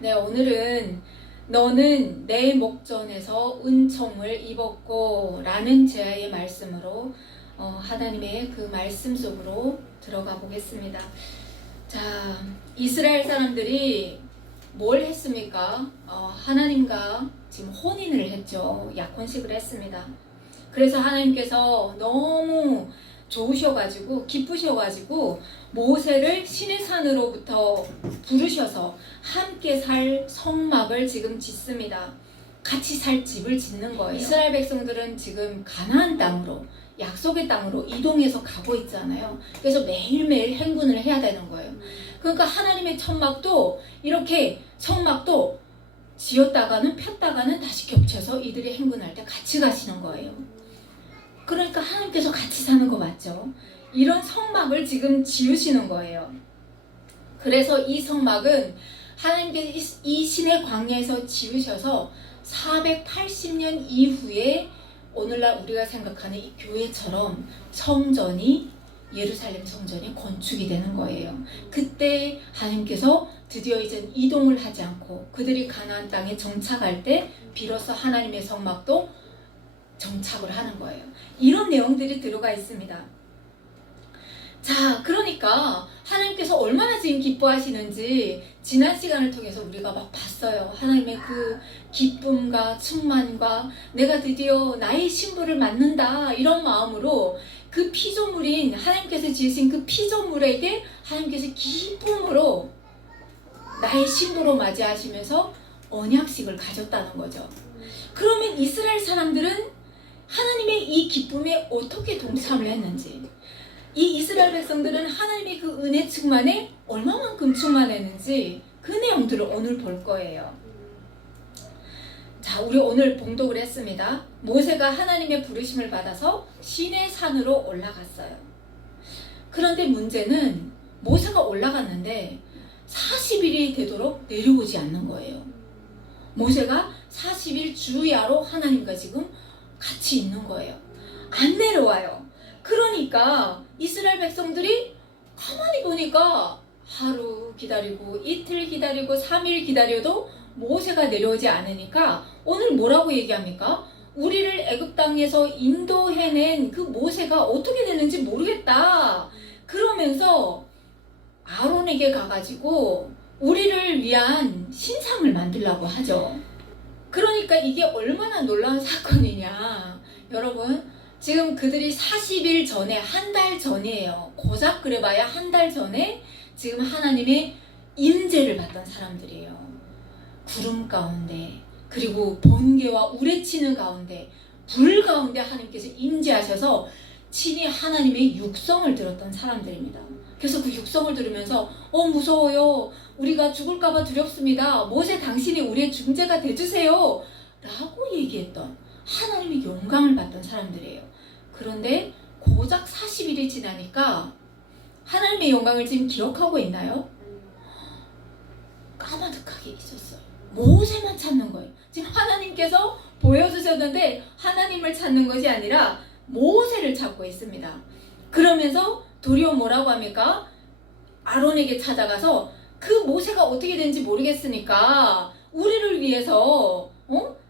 네, 오늘은 너는 내 목전에서 은총을 입었고 라는 제아의 말씀으로 하나님의 그 말씀 속으로 들어가 보겠습니다. 자, 이스라엘 사람들이 뭘 했습니까? 하나님과 지금 혼인을 했죠. 약혼식을 했습니다. 그래서 하나님께서 너무 좋으셔가지고 기쁘셔가지고 모세를 시내 산으로부터 부르셔서 함께 살 성막을 지금 짓습니다. 같이 살 집을 짓는 거예요. 이스라엘 백성들은 지금 가나안 땅으로, 약속의 땅으로 이동해서 가고 있잖아요. 그래서 매일매일 행군을 해야 되는 거예요. 그러니까 하나님의 천막도 이렇게 성막도 지었다가는 폈다가는 다시 겹쳐서 이들이 행군할 때 같이 가시는 거예요. 그러니까 하나님께서 같이 사는 거 맞죠? 이런 성막을 지금 지으시는 거예요. 그래서 이 성막은 하나님께서 이 시내 광야에서 지으셔서 480년 이후에 오늘날 우리가 생각하는 이 교회처럼 성전이 예루살렘 성전이 건축이 되는 거예요. 그때 하나님께서 드디어 이제 이동을 하지 않고 그들이 가나안 땅에 정착할 때 비로소 하나님의 성막도 정착을 하는 거예요. 이런 내용들이 들어가 있습니다. 자, 그러니까 하나님께서 얼마나 지금 기뻐하시는지 지난 시간을 통해서 우리가 막 봤어요. 하나님의 그 기쁨과 충만과 내가 드디어 나의 신부를 만난다 이런 마음으로 그 피조물인 하나님께서 지으신 그 피조물에게 하나님께서 기쁨으로 나의 신부로 맞이하시면서 언약식을 가졌다는 거죠. 그러면 이스라엘 사람들은 하나님의 이 기쁨에 어떻게 동참을 했는지, 이 이스라엘 백성들은 하나님의 그 은혜 충만에 얼마만큼 충만했는지 그 내용들을 오늘 볼 거예요. 자, 우리 오늘 봉독을 했습니다. 모세가 하나님의 부르심을 받아서 시내 산으로 올라갔어요. 그런데 문제는 모세가 올라갔는데 40일이 되도록 내려오지 않는 거예요. 모세가 40일 주야로 하나님과 지금 같이 있는 거예요. 안 내려와요. 그러니까 이스라엘 백성들이 가만히 보니까 하루 기다리고 이틀 기다리고 3일 기다려도 모세가 내려오지 않으니까 오늘 뭐라고 얘기합니까? 우리를 애굽 땅에서 인도해낸 그 모세가 어떻게 되는지 모르겠다. 그러면서 아론에게 가가지고 우리를 위한 신상을 만들려고 하죠. 그러니까 이게 얼마나 놀라운 사건이냐. 여러분, 지금 그들이 40일 전에, 한 달 전이에요. 고작 그래봐야 한 달 전에 지금 하나님의 임재를 받던 사람들이에요. 구름 가운데, 그리고 번개와 우레치는 가운데, 불 가운데 하나님께서 임재하셔서 친히 하나님의 육성을 들었던 사람들입니다. 그래서 그 육성을 들으면서 무서워요. 우리가 죽을까봐 두렵습니다. 모세 당신이 우리의 중재가 돼주세요. 라고 얘기했던 하나님의 영광을 받던 사람들이에요. 그런데 고작 40일이 지나니까 하나님의 영광을 지금 기억하고 있나요? 까마득하게 잊었어요. 모세만 찾는 거예요. 지금 하나님께서 보여주셨는데 하나님을 찾는 것이 아니라 모세를 찾고 있습니다. 그러면서 도리어 뭐라고 합니까? 아론에게 찾아가서 그 모세가 어떻게 된지 모르겠으니까 우리를 위해서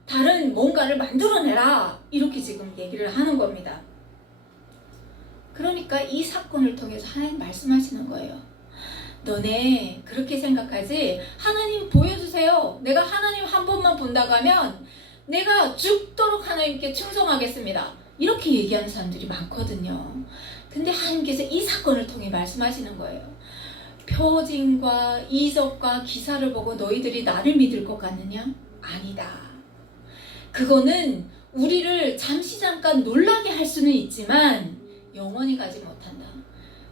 다른 뭔가를 만들어내라 이렇게 지금 얘기를 하는 겁니다. 그러니까 이 사건을 통해서 하나님 말씀하시는 거예요. 너네 그렇게 생각하지? 하나님 보여주세요. 내가 하나님 한 번만 본다고 하면 내가 죽도록 하나님께 충성하겠습니다. 이렇게 얘기하는 사람들이 많거든요. 근데 하나님께서 이 사건을 통해 말씀하시는 거예요. 표징과 이적과 기사를 보고 너희들이 나를 믿을 것 같느냐? 아니다. 그거는 우리를 잠시 잠깐 놀라게 할 수는 있지만 영원히 가지 못한다.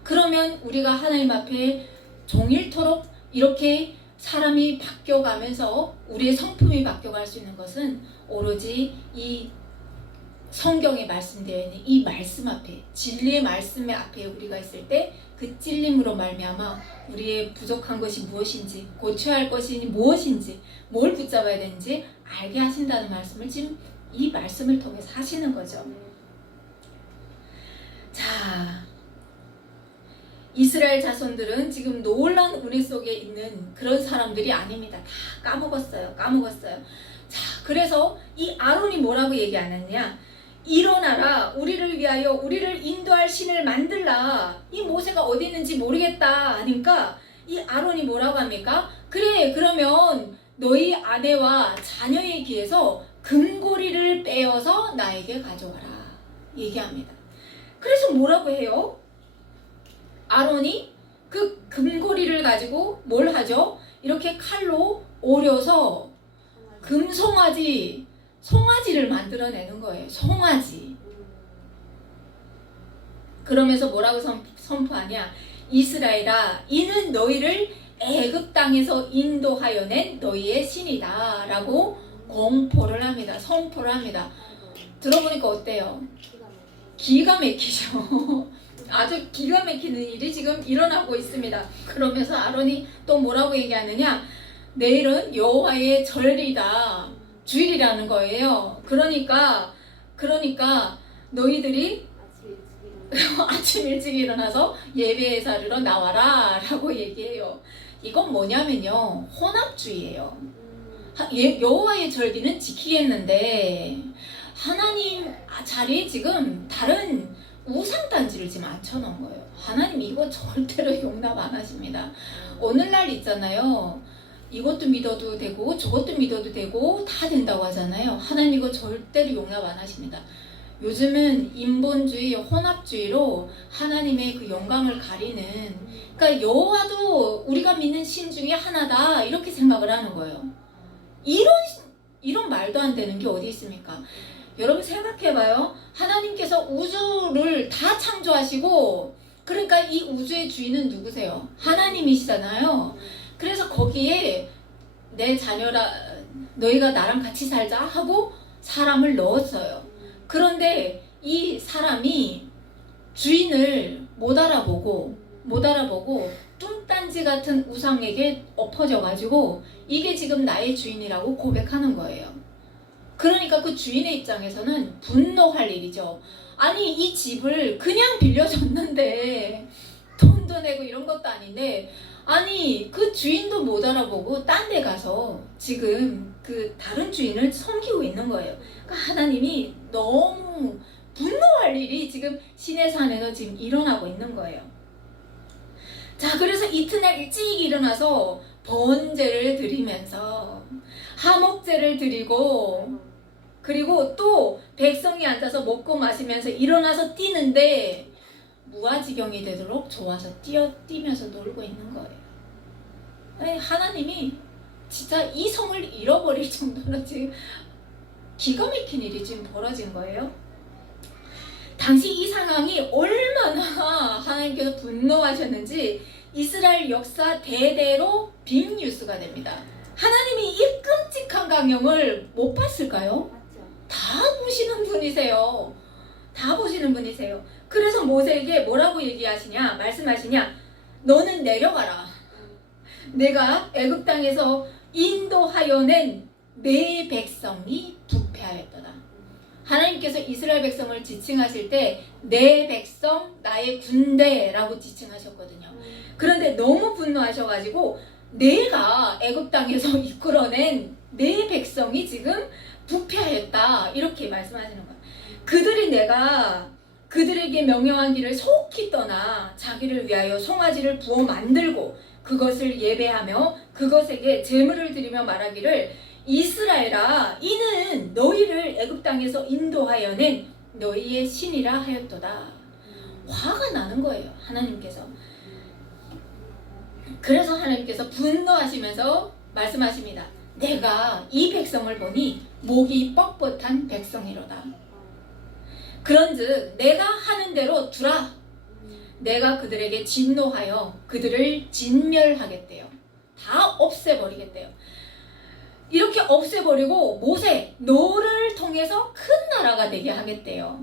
그러면 우리가 하나님 앞에 종일토록 이렇게 사람이 바뀌어가면서 우리의 성품이 바뀌어갈 수 있는 것은 오로지 이 성경에 말씀되어 있는 이 말씀 앞에, 진리의 말씀 앞에 우리가 있을 때 그 찔림으로 말미암아 우리의 부족한 것이 무엇인지, 고쳐야 할 것이 무엇인지, 뭘 붙잡아야 되는지 알게 하신다는 말씀을 지금 이 말씀을 통해서 하시는 거죠. 자, 이스라엘 자손들은 지금 놀란 은혜 속에 있는 그런 사람들이 아닙니다. 다 까먹었어요. 자, 그래서 이 아론이 뭐라고 얘기 안 했냐? 일어나라, 우리를 위하여 우리를 인도할 신을 만들라. 이 모세가 어디 있는지 모르겠다 하니까 이 아론이 뭐라고 합니까? 그래, 그러면 너희 아내와 자녀의 귀에서 금고리를 빼어서 나에게 가져와라 얘기합니다. 그래서 뭐라고 해요? 아론이 그 금고리를 가지고 뭘 하죠? 이렇게 칼로 오려서 송아지를 만들어내는 거예요. 송아지. 그러면서 뭐라고 선포하냐? 이스라엘아, 이는 너희를 애굽 땅에서 인도하여 낸 너희의 신이다 라고 공포를 합니다. 선포를 합니다. 들어보니까 어때요? 기가 막히죠. 아주 기가 막히는 일이 지금 일어나고 있습니다. 그러면서 아론이 또 뭐라고 얘기하느냐? 내일은 여호와의 절이다, 주일이라는 거예요. 그러니까 너희들이 아침 일찍 일어나서 예배에 자르러 나와라 라고 얘기해요. 이건 뭐냐면요, 혼합주의예요. 여호와의 절기는 지키겠는데 하나님 자리에 지금 다른 우상단지를 지금 앉혀놓은 거예요. 하나님 이거 절대로 용납 안 하십니다. 오늘날 있잖아요, 이것도 믿어도 되고 저것도 믿어도 되고 다 된다고 하잖아요. 하나님 이거 절대로 용납 안 하십니다. 요즘은 인본주의, 혼합주의로 하나님의 그 영광을 가리는, 그러니까 여호와도 우리가 믿는 신 중에 하나다 이렇게 생각을 하는 거예요. 이런 말도 안 되는 게 어디 있습니까? 여러분 생각해봐요. 하나님께서 우주를 다 창조하시고, 그러니까 이 우주의 주인은 누구세요? 하나님이시잖아요. 그래서 거기에 내 자녀라, 너희가 나랑 같이 살자 하고 사람을 넣었어요. 그런데 이 사람이 주인을 못 알아보고 뚱딴지 같은 우상에게 엎어져가지고 이게 지금 나의 주인이라고 고백하는 거예요. 그러니까 그 주인의 입장에서는 분노할 일이죠. 아니, 이 집을 그냥 빌려줬는데 돈도 내고 이런 것도 아닌데, 아니 그 주인도 못 알아보고 딴 데 가서 지금 그 다른 주인을 섬기고 있는 거예요. 그러니까 하나님이 너무 분노할 일이 지금 신의 산에서 지금 일어나고 있는 거예요. 자, 그래서 이튿날 일찍 일어나서 번제를 드리면서 하목제를 드리고, 그리고 또 백성이 앉아서 먹고 마시면서 일어나서 뛰는데 무아지경이 되도록 좋아서 뛰면서 놀고 있는 거예요. 아니, 하나님이 진짜 이 성을 잃어버릴 정도로 지금 기가 막힌 일이 지금 벌어진 거예요. 당시 이 상황이 얼마나 하나님께서 분노하셨는지 이스라엘 역사 대대로 빅뉴스가 됩니다. 하나님이 이 끔찍한 강령을 못 봤을까요? 다 보시는 분이세요. 그래서 모세에게 뭐라고 말씀하시냐? 너는 내려가라. 내가 애굽 땅에서 인도하여 낸 내 백성이 부패하였도다. 하나님께서 이스라엘 백성을 지칭하실 때 내 백성, 나의 군대라고 지칭하셨거든요. 그런데 너무 분노하셔가지고 내가 애굽 땅에서 이끌어낸 내 백성이 지금 부패하였다 이렇게 말씀하시는 거예요. 내가 그들에게 명령한 길을 속히 떠나 자기를 위하여 송아지를 부어 만들고 그것을 예배하며 그것에게 제물을 드리며 말하기를 이스라엘아, 이는 너희를 애굽 땅에서 인도하여 낸 너희의 신이라 하였도다. 화가 나는 거예요, 하나님께서. 그래서 하나님께서 분노하시면서 말씀하십니다. 내가 이 백성을 보니 목이 뻣뻣한 백성이로다. 그런즉 내가 하는 대로 두라. 내가 그들에게 진노하여 그들을 진멸하겠대요. 다 없애버리겠대요. 이렇게 없애버리고 모세, 너를 통해서 큰 나라가 되게 하겠대요.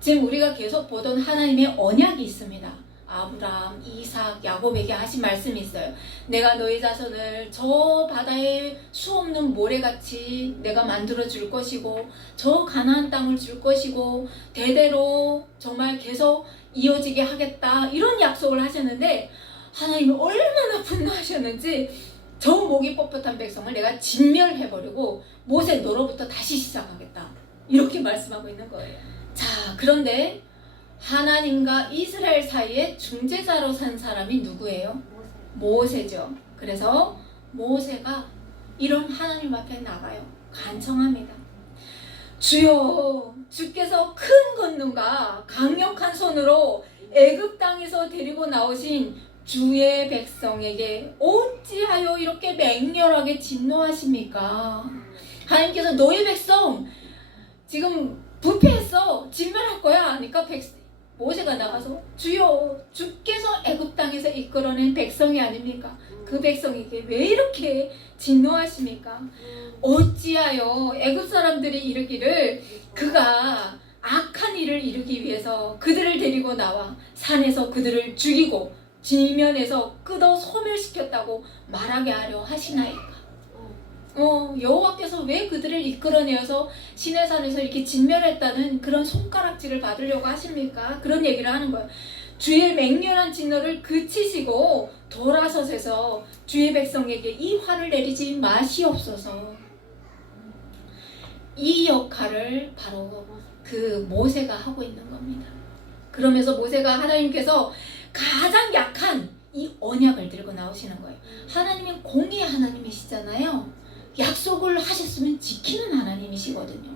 지금 우리가 계속 보던 하나님의 언약이 있습니다. 아브라함, 이삭, 야곱에게 하신 말씀이 있어요. 내가 너희 자손을 저 바다에 수없는 모래같이 내가 만들어 줄 것이고 저 가나안 땅을 줄 것이고 대대로 정말 계속 이어지게 하겠다, 이런 약속을 하셨는데 하나님이 얼마나 분노하셨는지 저 목이 뻣뻣한 백성을 내가 진멸해버리고 모세 너로부터 다시 시작하겠다, 이렇게 말씀하고 있는 거예요. 자, 그런데 하나님과 이스라엘 사이에 중재자로 산 사람이 누구예요? 모세죠. 그래서 모세가 이런 하나님 앞에 나가요. 간청합니다. 주여, 주께서 큰 권능과 강력한 손으로 애굽 땅에서 데리고 나오신 주의 백성에게 어찌하여 이렇게 맹렬하게 진노하십니까? 하나님께서 너희 백성 지금 부패했어, 진멸할 거야 하니까 모세가 나가서 주여, 주께서 애굽 땅에서 이끌어낸 백성이 아닙니까? 그 백성에게 왜 이렇게 진노하십니까? 어찌하여 애굽 사람들이 이르기를 그가 악한 일을 이루기 위해서 그들을 데리고 나와 산에서 그들을 죽이고 지면에서 끄어 소멸시켰다고 말하게 하려 하시나이까? 여호와께서 왜 그들을 이끌어내어서 시내산에서 이렇게 진멸했다는 그런 손가락질을 받으려고 하십니까? 그런 얘기를 하는 거예요. 주의 맹렬한 진노를 그치시고 돌아서셔서 주의 백성에게 이 화를 내리지 마시옵소서. 이 역할을 바로 그 모세가 하고 있는 겁니다. 그러면서 모세가 하나님께서 가장 약한 이 언약을 들고 나오시는 거예요. 하나님은 공의의 하나님이시잖아요. 약속을 하셨으면 지키는 하나님이시거든요.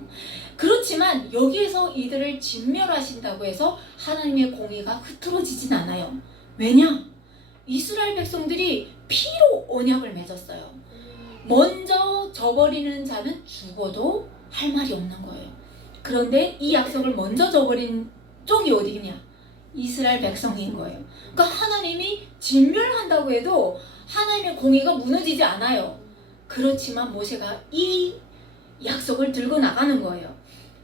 그렇지만 여기에서 이들을 진멸하신다고 해서 하나님의 공의가 흐트러지진 않아요. 왜냐? 이스라엘 백성들이 피로 언약을 맺었어요. 먼저 저버리는 자는 죽어도 할 말이 없는 거예요. 그런데 이 약속을 먼저 저버린 쪽이 어디냐? 이스라엘 백성인 거예요. 그러니까 하나님이 진멸한다고 해도 하나님의 공의가 무너지지 않아요. 그렇지만 모세가 이 약속을 들고 나가는 거예요.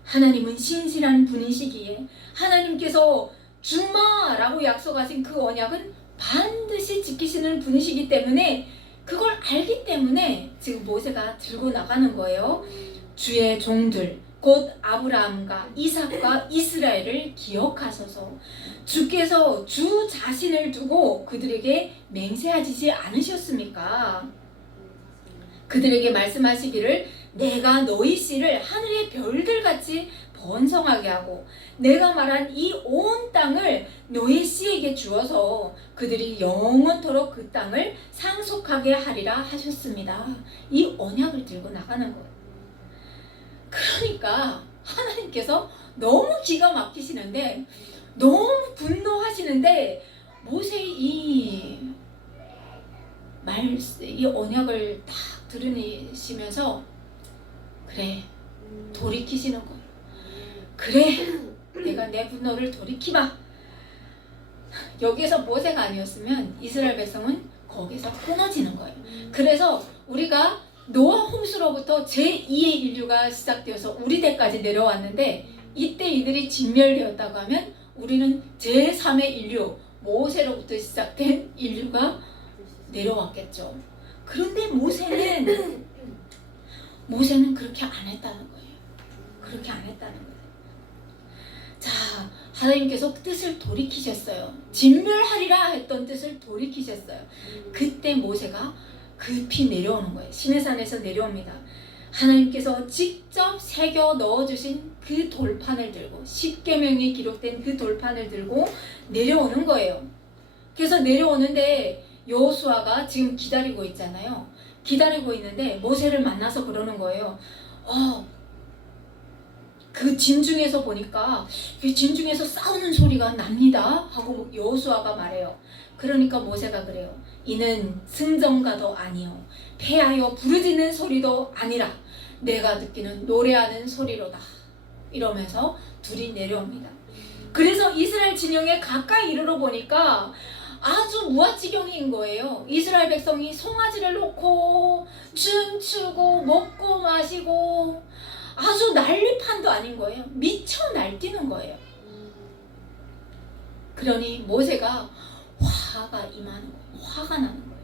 하나님은 신실한 분이시기에 하나님께서 주마라고 약속하신 그 언약은 반드시 지키시는 분이시기 때문에 그걸 알기 때문에 지금 모세가 들고 나가는 거예요. 주의 종들 곧 아브라함과 이삭과 이스라엘을 기억하소서. 주께서 주 자신을 두고 그들에게 맹세하시지 않으셨습니까? 그들에게 말씀하시기를 내가 너희 씨를 하늘의 별들같이 번성하게 하고 내가 말한 이 온 땅을 너희 씨에게 주어서 그들이 영원토록 그 땅을 상속하게 하리라 하셨습니다. 이 언약을 들고 나가는 거예요. 그러니까 하나님께서 너무 기가 막히시는데, 너무 분노하시는데 모세의 이 언약을 딱 들으시면서 그래, 돌이키시는 거예요. 그래, 내가 내 분노를 돌이키마. 여기에서 모세가 아니었으면 이스라엘 백성은 거기서 끊어지는 거예요. 그래서 우리가 노아 홍수로부터 제2의 인류가 시작되어서 우리 때까지 내려왔는데, 이때 이들이 진멸되었다고 하면 우리는 제3의 인류, 모세로부터 시작된 인류가 내려왔겠죠. 그런데 모세는 그렇게 안 했다는 거예요. 그렇게 안 했다는 거예요. 자, 하나님께서 뜻을 돌이키셨어요. 진멸하리라 했던 뜻을 돌이키셨어요. 그때 모세가 급히 내려오는 거예요. 시내산에서 내려옵니다. 하나님께서 직접 새겨 넣어주신 그 돌판을 들고, 십계명이 기록된 그 돌판을 들고 내려오는 거예요. 그래서 내려오는데 여호수아가 지금 기다리고 있잖아요. 기다리고 있는데 모세를 만나서 그러는 거예요. 그 진중에서 보니까 이 진중에서 싸우는 소리가 납니다 하고 여호수아가 말해요. 그러니까 모세가 그래요. 이는 승전가도 아니요 패하여 부르짖는 소리도 아니라 내가 듣기는 노래하는 소리로다. 이러면서 둘이 내려옵니다. 그래서 이스라엘 진영에 가까이 이르러 보니까 아주 무아지경인 거예요. 이스라엘 백성이 송아지를 놓고 춤추고 먹고 마시고 아주 난리판도 아닌 거예요. 미쳐 날뛰는 거예요. 그러니 모세가 화가 임하는 거예요. 화가 나는 거예요.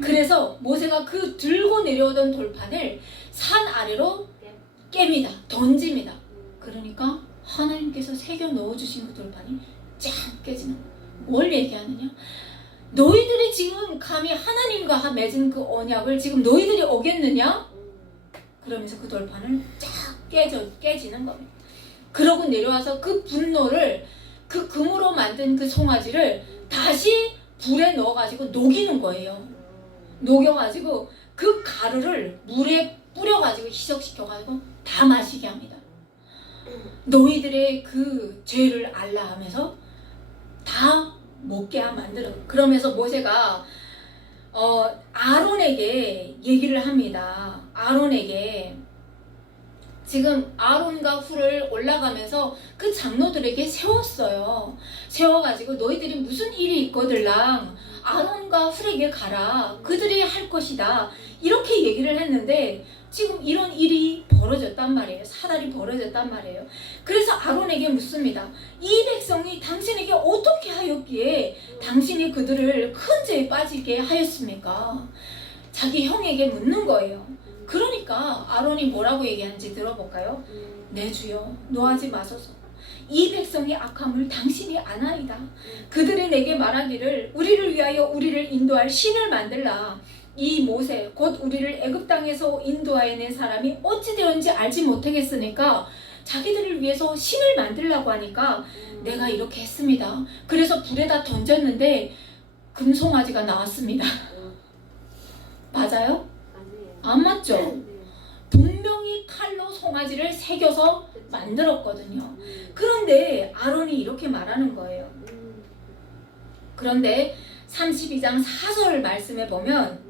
그래서 모세가 그 들고 내려오던 돌판을 산 아래로 깹니다. 던집니다. 그러니까 하나님께서 새겨 넣어주신 그 돌판이 쫙 깨지는 거예요. 뭘 얘기하느냐? 너희들이 지금 감히 하나님과 맺은 그 언약을 지금 너희들이 어겼느냐? 그러면서 그 돌판을 쫙 깨지는 겁니다. 그러고 내려와서 그 분노를 그 금으로 만든 그 송아지를 다시 불에 넣어가지고 녹이는 거예요. 녹여가지고 그 가루를 물에 뿌려가지고 희석시켜가지고 다 마시게 합니다. 너희들의 그 죄를 알라 하면서 다 먹게 만들어. 그러면서 모세가 아론에게 얘기를 합니다. 아론에게 지금 아론과 훌을 올라가면서 그 장로들에게 세웠어요. 세워가지고 너희들이 무슨 일이 있거들랑 아론과 훌에게 가라. 그들이 할 것이다. 이렇게 얘기를 했는데 지금 이런 일이 벌어졌단 말이에요. 사달이 벌어졌단 말이에요. 그래서 아론에게 묻습니다. 이 백성이 당신에게 어떻게 하였기에 당신이 그들을 큰 죄에 빠지게 하였습니까? 자기 형에게 묻는 거예요. 그러니까 아론이 뭐라고 얘기하는지 들어볼까요? 내 주여 노하지 마소서. 이 백성의 악함을 당신이 아나이다. 그들이 내게 말하기를 우리를 위하여 우리를 인도할 신을 만들라. 이 모세 곧 우리를 애굽 땅에서 인도하여낸 사람이 어찌 되었는지 알지 못하겠으니까 자기들을 위해서 신을 만들라고 하니까 내가 이렇게 했습니다. 그래서 불에다 던졌는데 금송아지가 나왔습니다. 맞아요? 안 맞죠? 분명히 칼로 송아지를 새겨서 만들었거든요. 그런데 아론이 이렇게 말하는 거예요. 그런데 32장 4절 말씀에 보면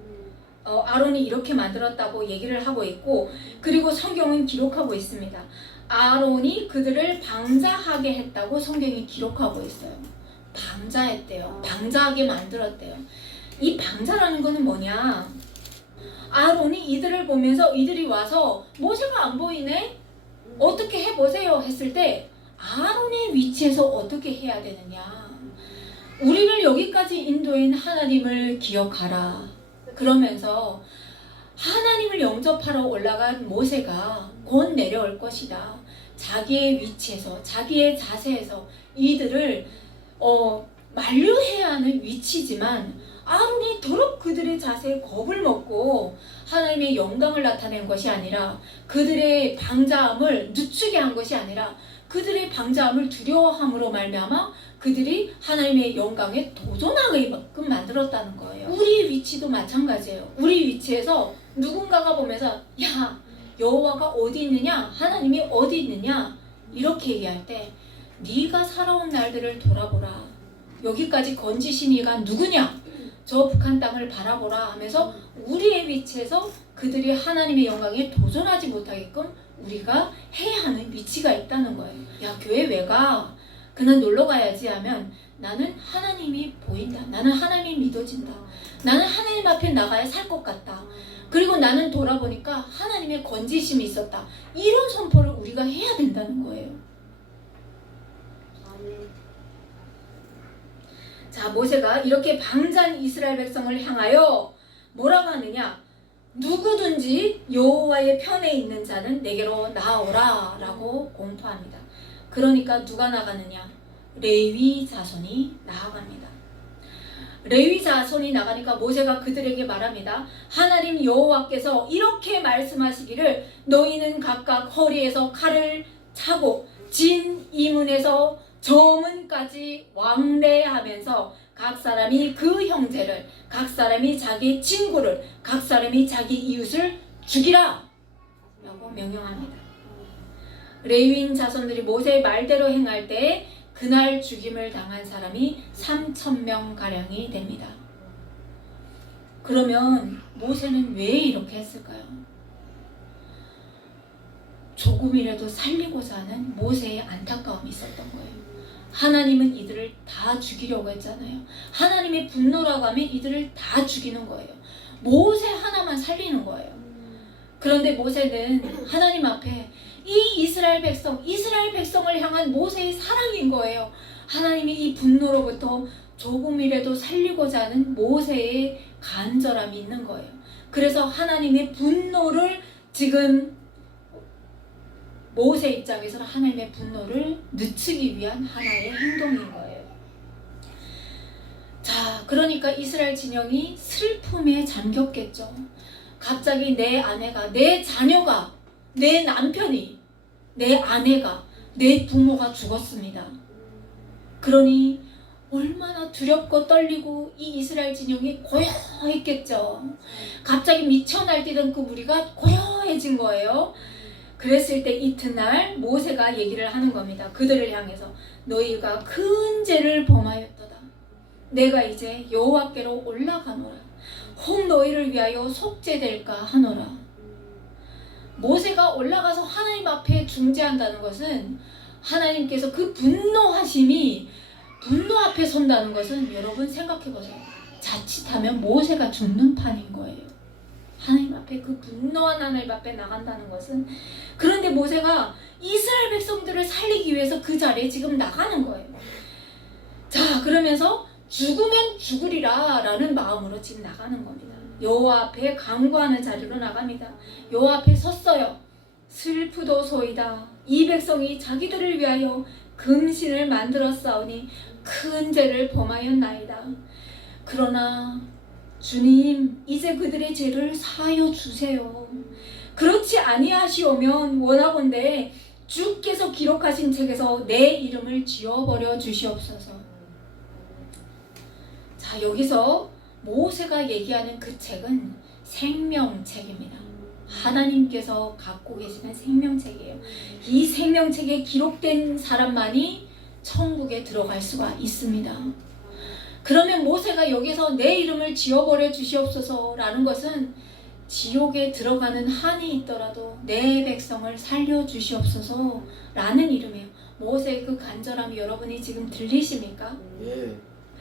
아론이 이렇게 만들었다고 얘기를 하고 있고, 그리고 성경은 기록하고 있습니다. 아론이 그들을 방자하게 했다고 성경이 기록하고 있어요. 방자했대요. 방자하게 만들었대요. 이 방자라는 거는 뭐냐? 아론이 이들을 보면서 이들이 와서 모세가 안 보이네? 어떻게 해보세요 했을 때 아론의 위치에서 어떻게 해야 되느냐? 우리를 여기까지 인도인 하나님을 기억하라. 그러면서 하나님을 영접하러 올라간 모세가 곧 내려올 것이다. 자기의 위치에서, 자기의 자세에서 이들을 만류해야 하는 위치지만 아론이 더럽 그들의 자세에 겁을 먹고 하나님의 영광을 나타낸 것이 아니라, 그들의 방자함을 늦추게 한 것이 아니라 그들의 방자함을 두려워함으로 말미암아 그들이 하나님의 영광에 도전하게끔 만들었다는 거예요. 우리의 위치도 마찬가지예요. 우리 위치에서 누군가가 보면서 야, 여호와가 어디 있느냐? 하나님이 어디 있느냐? 이렇게 얘기할 때 네가 살아온 날들을 돌아보라. 여기까지 건지신 이가 누구냐? 저 북한 땅을 바라보라 하면서 우리의 위치에서 그들이 하나님의 영광에 도전하지 못하게끔 우리가 해야 하는 위치가 있다는 거예요. 야, 교회 왜 가? 그냥 놀러 가야지 하면 나는 하나님이 보인다. 나는 하나님이 믿어진다. 나는 하나님 앞에 나가야 살 것 같다. 그리고 나는 돌아보니까 하나님의 건지심이 있었다. 이런 선포를 우리가 해야 된다는 거예요. 자, 모세가 이렇게 방자한 이스라엘 백성을 향하여 뭐라고 하느냐? 누구든지 여호와의 편에 있는 자는 내게로 나오라 라고 공포합니다. 그러니까 누가 나가느냐? 레위 자손이 나아갑니다. 레위 자손이 나가니까 모세가 그들에게 말합니다. 하나님 여호와께서 이렇게 말씀하시기를 너희는 각각 허리에서 칼을 차고 진 이문에서 저문까지 왕래하면서 각 사람이 그 형제를, 각 사람이 자기 친구를, 각 사람이 자기 이웃을 죽이라 라고 명령합니다. 레위인 자손들이 모세의 말대로 행할 때 그날 죽임을 당한 사람이 3,000명 가량이 됩니다. 그러면 모세는 왜 이렇게 했을까요? 조금이라도 살리고자 하는 모세의 안타까움이 있었던 거예요. 하나님은 이들을 다 죽이려고 했잖아요. 하나님의 분노라고 하면 이들을 다 죽이는 거예요. 모세 하나만 살리는 거예요. 그런데 모세는 하나님 앞에 이 이스라엘 백성을 향한 모세의 사랑인 거예요. 하나님이 이 분노로부터 조금이라도 살리고자 하는 모세의 간절함이 있는 거예요. 그래서 하나님의 분노를 지금 모세 입장에서는 하나님의 분노를 늦추기 위한 하나의 행동인 거예요. 자, 그러니까 이스라엘 진영이 슬픔에 잠겼겠죠. 갑자기 내 아내가, 내 자녀가, 내 남편이, 내 아내가, 내 부모가 죽었습니다. 그러니 얼마나 두렵고 떨리고 이 이스라엘 진영이 고요했겠죠. 갑자기 미쳐 날뛰던 그 무리가 고요해진 거예요. 그랬을 때 이튿날 모세가 얘기를 하는 겁니다. 그들을 향해서 너희가 큰 죄를 범하였도다. 내가 이제 여호와께로 올라가노라. 혹 너희를 위하여 속죄될까 하노라. 모세가 올라가서 하나님 앞에 중재한다는 것은 하나님께서 그 분노하심이 분노 앞에 선다는 것은 여러분 생각해 보세요. 자칫하면 모세가 죽는 판인 거예요. 하나님 앞에 그 분노한 하나님 앞에 나간다는 것은. 그런데 모세가 이스라엘 백성들을 살리기 위해서 그 자리에 지금 나가는 거예요. 자, 그러면서 죽으면 죽으리라 라는 마음으로 지금 나가는 겁니다. 여호와 앞에 간구하는 자리로 나갑니다. 여호와 앞에 섰어요. 슬프도소이다. 이 백성이 자기들을 위하여 금신을 만들었사오니 큰 죄를 범하였나이다. 그러나 주님, 이제 그들의 죄를 사하여 주세요. 그렇지 아니하시오면 원하건대 주께서 기록하신 책에서 내 이름을 지워버려 주시옵소서. 자, 여기서 모세가 얘기하는 그 책은 생명책입니다. 하나님께서 갖고 계시는 생명책이에요. 이 생명책에 기록된 사람만이 천국에 들어갈 수가 있습니다. 그러면 모세가 여기서 내 이름을 지워버려 주시옵소서 라는 것은 지옥에 들어가는 한이 있더라도 내 백성을 살려주시옵소서 라는 이름이에요. 모세의 그 간절함이 여러분이 지금 들리십니까? 예.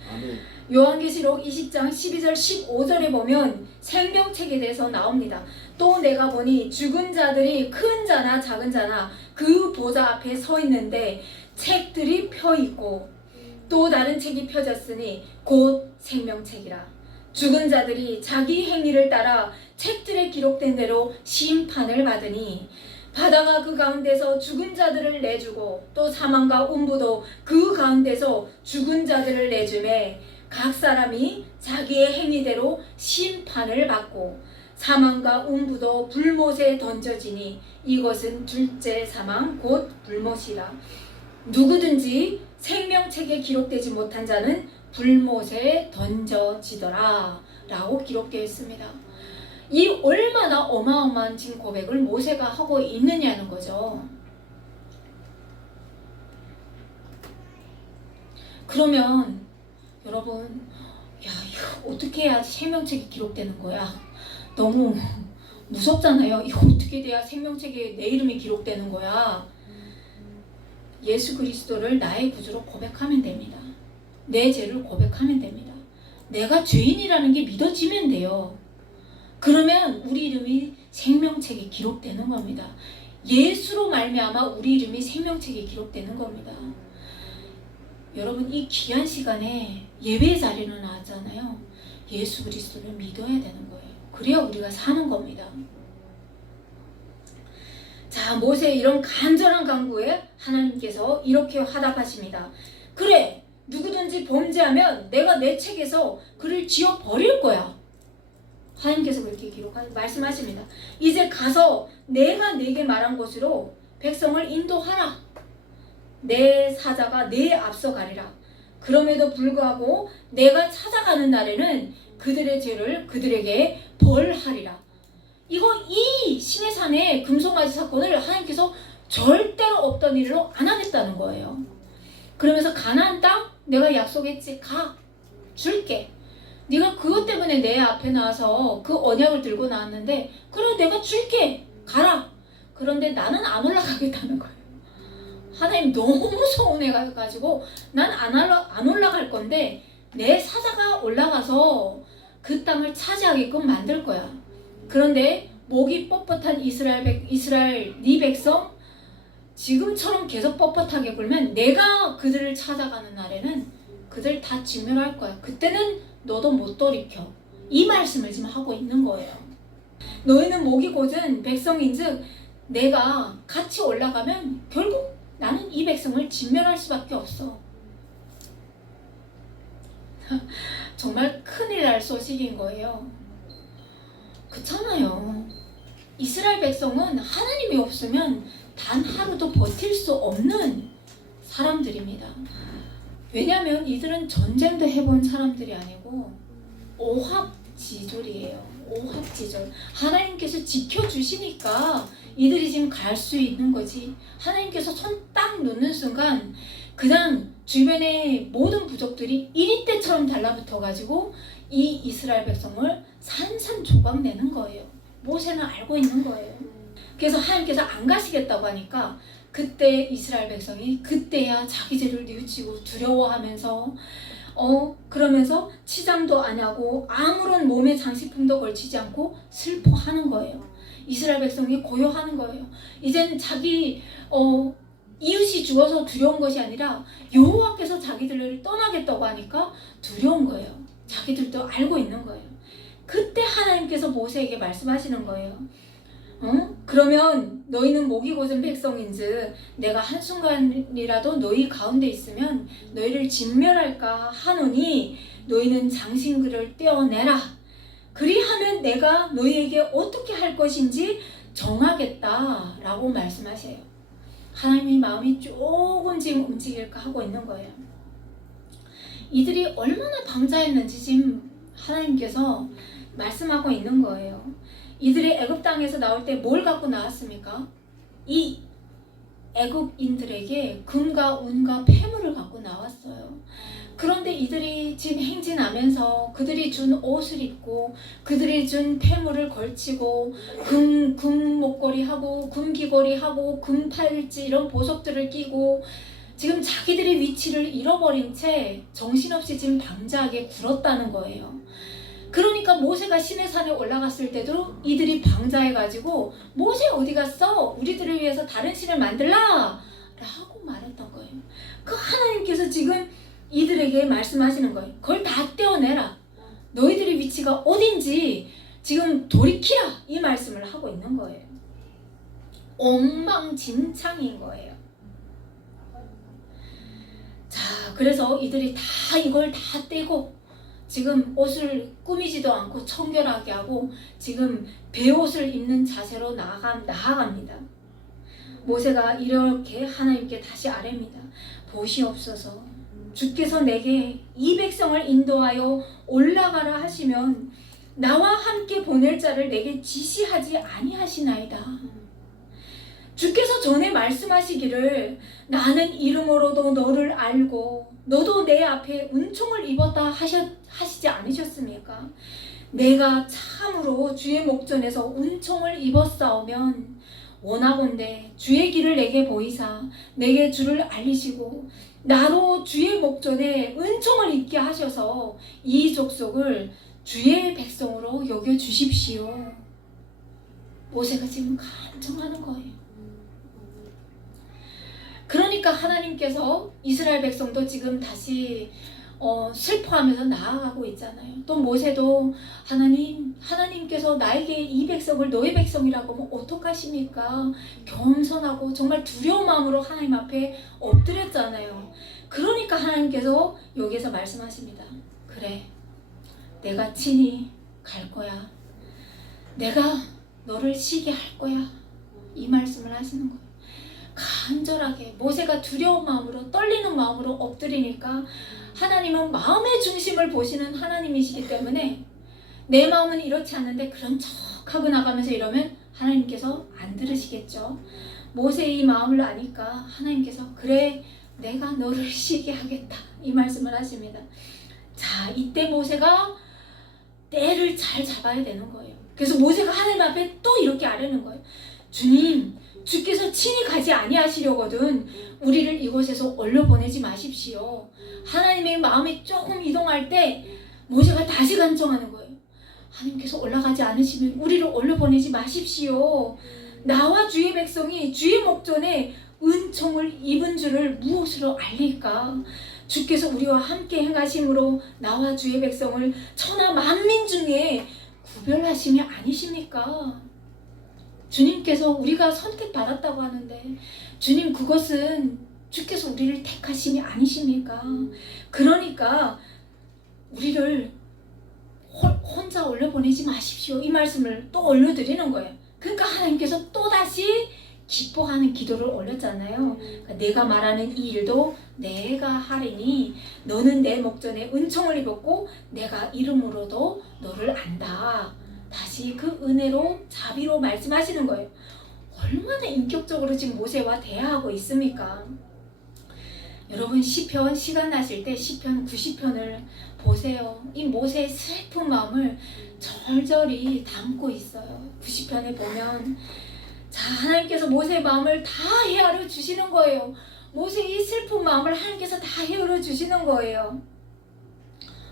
아멘. 요한계시록 20장 12절 15절에 보면 생명책에 대해서 나옵니다. 또 내가 보니 죽은 자들이 큰 자나 작은 자나 그 보좌 앞에 서 있는데 책들이 펴 있고 또 다른 책이 펴졌으니 곧 생명책이라. 죽은 자들이 자기 행위를 따라 책들에 기록된 대로 심판을 받으니 바다가 그 가운데서 죽은 자들을 내주고 또 사망과 음부도 그 가운데서 죽은 자들을 내주매 각 사람이 자기의 행위대로 심판을 받고 사망과 음부도 불못에 던져지니 이것은 둘째 사망 곧 불못이라. 누구든지 생명책에 기록되지 못한 자는 불못에 던져지더라 라고 기록되어 있습니다. 이 얼마나 어마어마한 지금 고백을 모세가 하고 있느냐는 거죠. 그러면 여러분, 야, 이거 어떻게 해야 생명책이 기록되는 거야? 너무 무섭잖아요. 이거 어떻게 돼야 생명책에 내 이름이 기록되는 거야? 예수 그리스도를 나의 구주로 고백하면 됩니다. 내 죄를 고백하면 됩니다. 내가 죄인이라는 게 믿어지면 돼요. 그러면 우리 이름이 생명책에 기록되는 겁니다. 예수로 말미암아 우리 이름이 생명책에 기록되는 겁니다. 여러분, 이 귀한 시간에 예배 자리로 나왔잖아요. 예수 그리스도를 믿어야 되는 거예요. 그래야 우리가 사는 겁니다. 자, 모세의 이런 간절한 간구에 하나님께서 이렇게 화답하십니다. 그래, 누구든지 범죄하면 내가 내 책에서 그를 지워 버릴 거야. 하나님께서 그렇게 말씀하십니다. 이제 가서 내가 네게 말한 곳으로 백성을 인도하라. 내 사자가 네 앞서 가리라. 그럼에도 불구하고 내가 찾아가는 날에는 그들의 죄를 그들에게 벌하리라. 이 시내산의 금송아지 사건을 하나님께서 절대로 없던 일로 안 하겠다는 거예요. 그러면서 가나안 땅 내가 약속했지. 가. 줄게. 네가 그것 때문에 내 앞에 나와서 그 언약을 들고 나왔는데 그래, 내가 줄게. 가라. 그런데 나는 안 올라가겠다는 거예요. 하나님 너무 서운해가지고 난 안 올라갈 건데 내 사자가 올라가서 그 땅을 차지하게끔 만들 거야. 그런데 목이 뻣뻣한 이스라엘 네 백성 지금처럼 계속 뻣뻣하게 굴면 내가 그들을 찾아가는 날에는 그들 다 진멸할 거야. 그때는 너도 못 돌이켜. 이 말씀을 지금 하고 있는 거예요. 너희는 목이 곧은 백성인즉 내가 같이 올라가면 결국 나는 이 백성을 진멸할 수밖에 없어. 정말 큰일 날 소식인 거예요. 그렇잖아요. 이스라엘 백성은 하나님이 없으면 단 하루도 버틸 수 없는 사람들입니다. 왜냐하면 이들은 전쟁도 해본 사람들이 아니고 오합지졸이에요. 오합지졸. 하나님께서 지켜주시니까 이들이 지금 갈 수 있는 거지. 하나님께서 손 딱 놓는 순간 그냥 주변의 모든 부족들이 이리떼처럼 달라붙어가지고 이 이스라엘 백성을 산산조각 내는 거예요. 모세는 알고 있는 거예요. 그래서 하나님께서 안 가시겠다고 하니까 그때 이스라엘 백성이 그때야 자기 죄를 뉘우치고 두려워하면서 그러면서 치장도 안 하고 아무런 몸에 장식품도 걸치지 않고 슬퍼하는 거예요. 이스라엘 백성이 고요하는 거예요. 이젠 자기 이웃이 죽어서 두려운 것이 아니라 여호와께서 자기들을 떠나겠다고 하니까 두려운 거예요. 자기들도 알고 있는 거예요. 그때 하나님께서 모세에게 말씀하시는 거예요. 그러면 너희는 목이 곧은 백성인즉 내가 한순간이라도 너희 가운데 있으면 너희를 진멸할까 하노니 너희는 장신구를 떼어내라. 그리하면 내가 너희에게 어떻게 할 것인지 정하겠다 라고 말씀하세요. 하나님의 마음이 조금 지금 움직일까 하고 있는 거예요. 이들이 얼마나 방자했는지 지금 하나님께서 말씀하고 있는 거예요. 이들이 애굽 땅에서 나올 때 뭘 갖고 나왔습니까? 이 애굽인들에게 금과 은과 폐물을 갖고 나왔어요. 그런데 이들이 지금 행진하면서 그들이 준 옷을 입고 그들이 준 폐물을 걸치고 금 목걸이하고 금 귀걸이하고 금 팔찌 이런 보석들을 끼고 지금 자기들의 위치를 잃어버린 채 정신없이 지금 방자하게 굴었다는 거예요. 그러니까 모세가 시내산에 올라갔을 때도 이들이 방자해가지고 모세 어디 갔어? 우리들을 위해서 다른 신을 만들라! 라고 말했던 거예요. 그 하나님께서 지금 이들에게 말씀하시는 거예요. 그걸 다 떼어내라. 너희들의 위치가 어딘지 지금 돌이키라. 이 말씀을 하고 있는 거예요. 엉망진창인 거예요. 자, 그래서 이들이 다 이걸 다 떼고 지금 옷을 꾸미지도 않고 청결하게 하고 지금 베옷을 입는 자세로 나아갑니다. 모세가 이렇게 하나님께 다시 아뢰입니다. 보시옵소서 주께서 내게 이 백성을 인도하여 올라가라 하시면 나와 함께 보낼 자를 내게 지시하지 아니하시나이다. 주께서 전에 말씀하시기를 나는 이름으로도 너를 알고 너도 내 앞에 은총을 입었다 하시지 않으셨습니까? 내가 참으로 주의 목전에서 은총을 입었사오면 원하건대 주의 길을 내게 보이사 내게 주를 알리시고 나로 주의 목전에 은총을 입게 하셔서 이 족속을 주의 백성으로 여겨주십시오. 모세가 지금 간청하는 거예요. 그러니까 하나님께서 이스라엘 백성도 지금 다시 슬퍼하면서 나아가고 있잖아요. 또 모세도 하나님께서 나에게 이 백성을 너의 백성이라고 하면 어떡하십니까? 겸손하고 정말 두려운 마음으로 하나님 앞에 엎드렸잖아요. 그러니까 하나님께서 여기서 말씀하십니다. 그래, 내가 친히 갈 거야. 내가 너를 쉬게 할 거야. 이 말씀을 하시는 거예요. 간절하게 모세가 두려운 마음으로 떨리는 마음으로 엎드리니까 하나님은 마음의 중심을 보시는 하나님이시기 때문에 내 마음은 이렇지 않는데 그런 척하고 나가면서 이러면 하나님께서 안 들으시겠죠. 모세의 마음을 아니까 하나님께서 그래 내가 너를 쉬게 하겠다 이 말씀을 하십니다. 자, 이때 모세가 때를 잘 잡아야 되는 거예요. 그래서 모세가 하나님 앞에 또 이렇게 아뢰는 거예요. 주님, 주께서 친히 가지 아니하시려거든 우리를 이곳에서 얼려 보내지 마십시오. 하나님의 마음이 조금 이동할 때 모세가 다시 간청하는 거예요. 하나님께서 올라가지 않으시면 우리를 얼려 보내지 마십시오. 나와 주의 백성이 주의 목전에 은총을 입은 줄을 무엇으로 알릴까? 주께서 우리와 함께 행하심으로 나와 주의 백성을 천하 만민 중에 구별하심이 아니십니까? 주님께서 우리가 선택받았다고 하는데 주님 그것은 주께서 우리를 택하심이 아니십니까? 그러니까 우리를 혼자 올려보내지 마십시오. 이 말씀을 또 올려드리는 거예요. 그러니까 하나님께서 또다시 기뻐하는 기도를 올렸잖아요. 그러니까 내가 말하는 이 일도 내가 하리니 너는 내 목전에 은총을 입었고 내가 이름으로도 너를 안다. 다시 그 은혜로 자비로 말씀하시는 거예요. 얼마나 인격적으로 지금 모세와 대화하고 있습니까? 여러분 시편 시간 나실 때 시편 90편을 보세요. 이 모세의 슬픈 마음을 절절히 담고 있어요. 90편에 보면 자 하나님께서 모세의 마음을 다 헤아려 주시는 거예요. 모세의 이 슬픈 마음을 하나님께서 다 헤아려 주시는 거예요.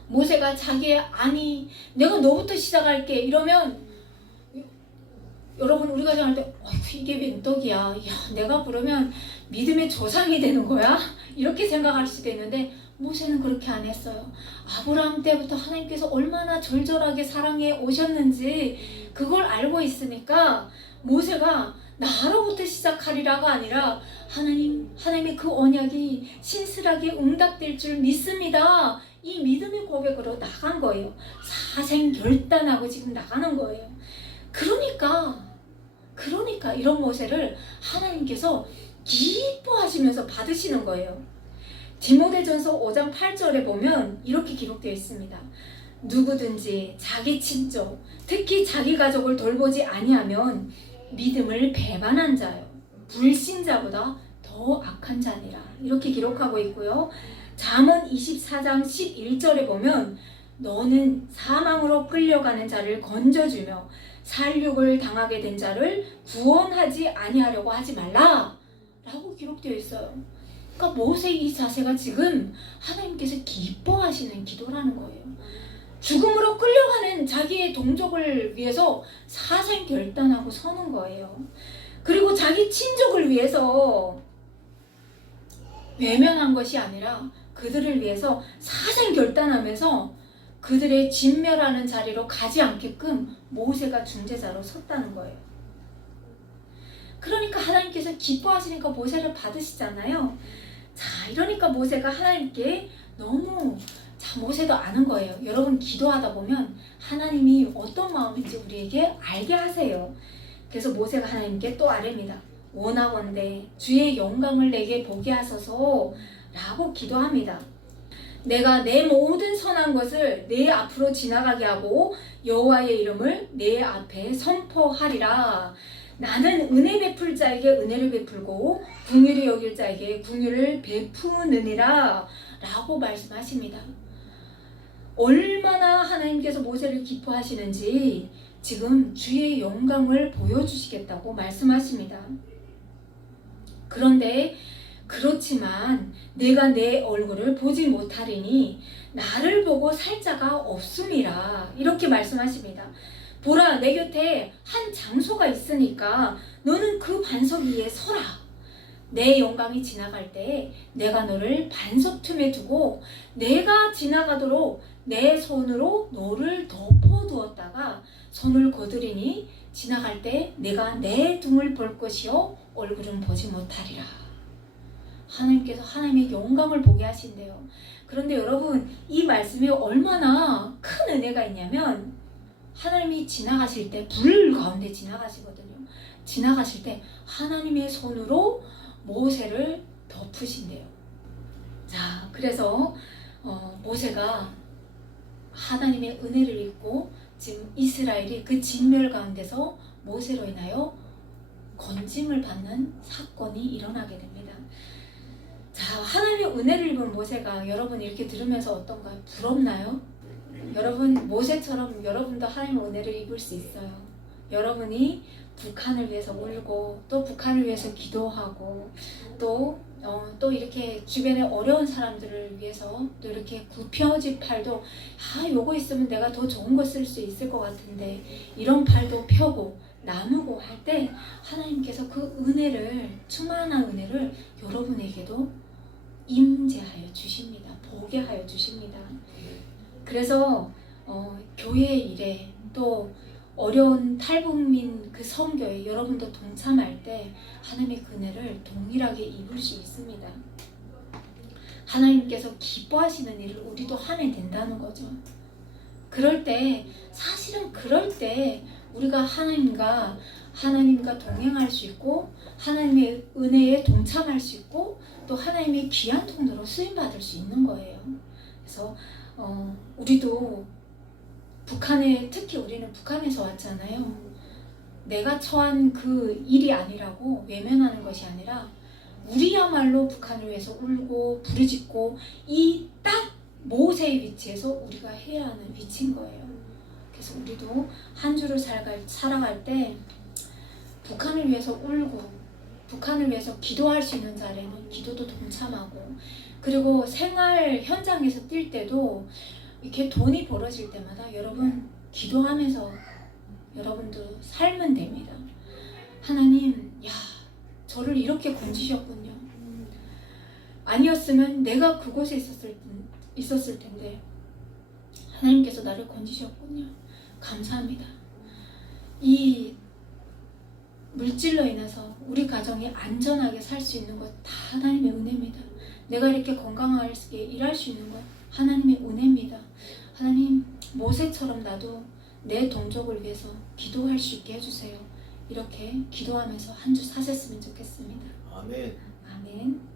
모세가 자기의 아니 내가 너부터 시작할게 이러면 여러분 우리가 생각할 때 이게 웬 떡이야. 야 내가 그러면 믿음의 조상이 되는 거야? 이렇게 생각할 수도 있는데 모세는 그렇게 안 했어요. 아브라함 때부터 하나님께서 얼마나 절절하게 사랑해 오셨는지 그걸 알고 있으니까 모세가 나로부터 시작하리라가 아니라 하나님의 그 언약이 신실하게 응답될 줄 믿습니다. 이 믿음의 고백으로 나간 거예요. 사생 결단하고 지금 나가는 거예요. 그러니까 이런 모세를 하나님께서 기뻐하시면서 받으시는 거예요. 디모데전서 5장 8절에 보면 이렇게 기록되어 있습니다. 누구든지 자기 친족, 특히 자기 가족을 돌보지 아니하면 믿음을 배반한 자요. 불신자보다 더 악한 자니라. 이렇게 기록하고 있고요. 잠언 24장 11절에 보면 너는 사망으로 끌려가는 자를 건져주며 살육을 당하게 된 자를 구원하지 아니하려고 하지 말라 라고 기록되어 있어요. 그러니까 모세의 이 자세가 지금 하나님께서 기뻐하시는 기도라는 거예요. 죽음으로 끌려가는 자기의 동족을 위해서 사생 결단하고 서는 거예요. 그리고 자기 친족을 위해서 외면한 것이 아니라 그들을 위해서 사생 결단하면서 그들의 진멸하는 자리로 가지 않게끔 모세가 중재자로 섰다는 거예요. 그러니까 하나님께서 기뻐하시니까 모세를 받으시잖아요. 자, 이러니까 모세가 하나님께 너무 모세도 아는 거예요. 여러분 기도하다 보면 하나님이 어떤 마음인지 우리에게 알게 하세요. 그래서 모세가 하나님께 또 아뢰입니다. 원하건대 주의 영광을 내게 보게 하소서 라고 기도합니다. 내가 내 모든 선한 것을 내 앞으로 지나가게 하고 여호와의 이름을 내 앞에 선포하리라. 나는 은혜 베풀 자에게 은혜를 베풀고 긍휼히 여길 자에게 긍휼을 베푸느니라 라고 말씀하십니다. 얼마나 하나님께서 모세를 기뻐하시는지 지금 주의 영광을 보여주시겠다고 말씀하십니다. 그런데 그렇지만 내가 내 얼굴을 보지 못하리니 나를 보고 살 자가 없음이라 이렇게 말씀하십니다. 보라 내 곁에 한 장소가 있으니까 너는 그 반석 위에 서라. 내 영광이 지나갈 때 내가 너를 반석 틈에 두고 내가 지나가도록 내 손으로 너를 덮어두었다가 손을 거두리니 지나갈 때 내가 내 등을 볼 것이요 얼굴은 보지 못하리라. 하나님께서 하나님의 영광을 보게 하신대요. 그런데 여러분 이 말씀이 얼마나 큰 은혜가 있냐면 하나님이 지나가실 때 불 가운데 지나가시거든요. 지나가실 때 하나님의 손으로 모세를 덮으신대요. 자, 그래서 모세가 하나님의 은혜를 입고 지금 이스라엘이 그 진멸 가운데서 모세로 인하여 건짐을 받는 사건이 일어나게 됩니다. 자, 하나님의 은혜를 입은 모세가 여러분 이렇게 들으면서 어떤가요? 부럽나요? 여러분 모세처럼 여러분도 하나님의 은혜를 입을 수 있어요. 여러분이 북한을 위해서 울고 또 북한을 위해서 기도하고 또 이렇게 주변에 어려운 사람들을 위해서 또 이렇게 굽혀진 팔도 요거 있으면 내가 더 좋은 거 쓸 수 있을 것 같은데 이런 팔도 펴고 나누고 할 때 하나님께서 그 은혜를, 충만한 은혜를 여러분에게도 임재하여 주십니다. 보게 하여 주십니다. 그래서 교회 일에 또 어려운 탈북민 그 선교에 여러분도 동참할 때 하나님의 은혜를 동일하게 입을 수 있습니다. 하나님께서 기뻐하시는 일을 우리도 하면 된다는 거죠. 그럴 때, 사실은 그럴 때 우리가 하나님과 동행할 수 있고 하나님의 은혜에 동참할 수 있고 또 하나님의 귀한 통로로 쓰임받을 수 있는 거예요. 그래서 우리도 특히 우리는 북한에서 왔잖아요. 내가 처한 그 일이 아니라고 외면하는 것이 아니라 우리야말로 북한을 위해서 울고 부르짖고 이 딱 모세의 위치에서 우리가 해야 하는 위치인 거예요. 그래서 우리도 한 주를 살아갈 때 북한을 위해서 울고 북한을 위해서 기도할 수 있는 자리에는 기도도 동참하고, 그리고 생활 현장에서 뛸 때도 이렇게 돈이 벌어질 때마다 여러분 기도하면서 여러분도 살면 됩니다. 하나님, 저를 이렇게 건지셨군요. 아니었으면 내가 그곳에 있었을 텐데 하나님께서 나를 건지셨군요. 감사합니다. 이 물질로 인해서 우리 가정이 안전하게 살 수 있는 것 다 하나님의 은혜입니다. 내가 이렇게 건강하게 일할 수 있는 것 하나님의 은혜입니다. 하나님, 모세처럼 나도 내 동족을 위해서 기도할 수 있게 해주세요. 이렇게 기도하면서 한 주 사셨으면 좋겠습니다. 아멘. 아멘.